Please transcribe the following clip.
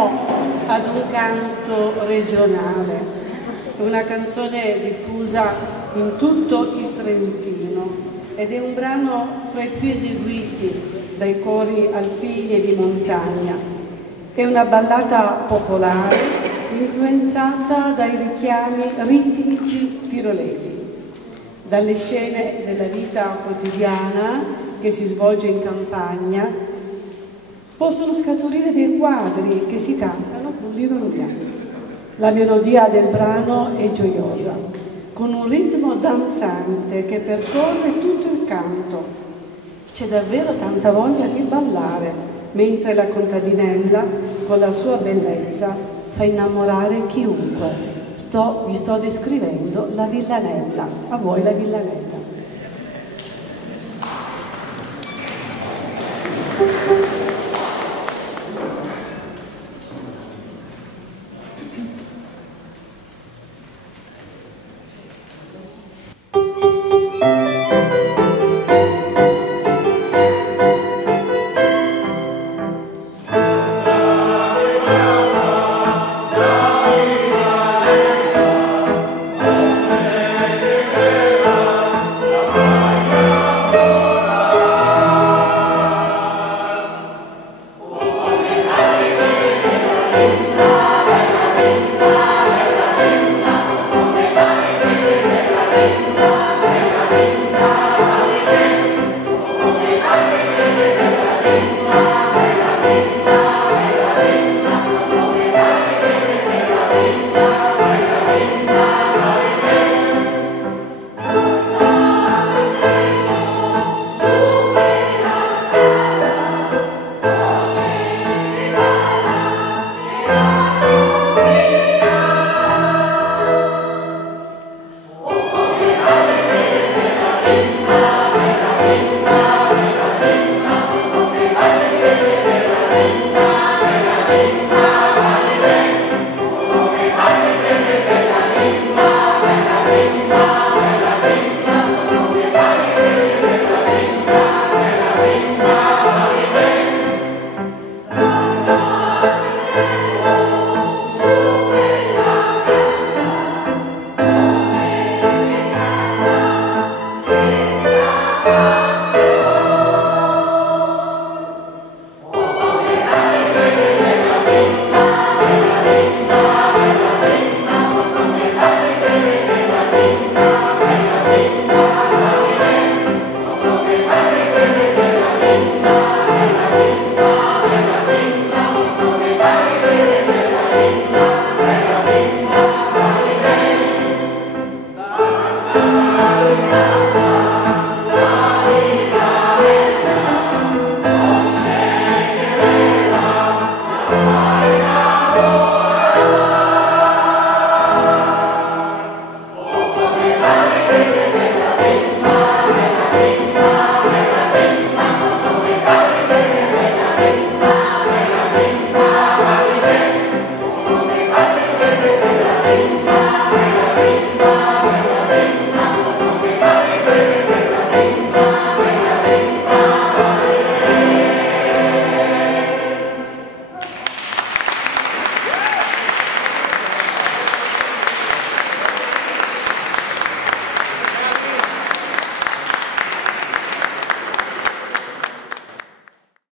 Passiamo ad un canto regionale, una canzone diffusa in tutto il Trentino ed è un brano fra i più eseguiti dai cori alpini e di montagna. È una ballata popolare influenzata dai richiami ritmici tirolesi, dalle scene della vita quotidiana che si svolge in campagna. Possono scaturire dei quadri che si cantano con l'ironia. La melodia del brano è gioiosa, con un ritmo danzante che percorre tutto il canto. C'è davvero tanta voglia di ballare, mentre la contadinella, con la sua bellezza, fa innamorare chiunque. Vi sto descrivendo la villanella. A voi la villanella.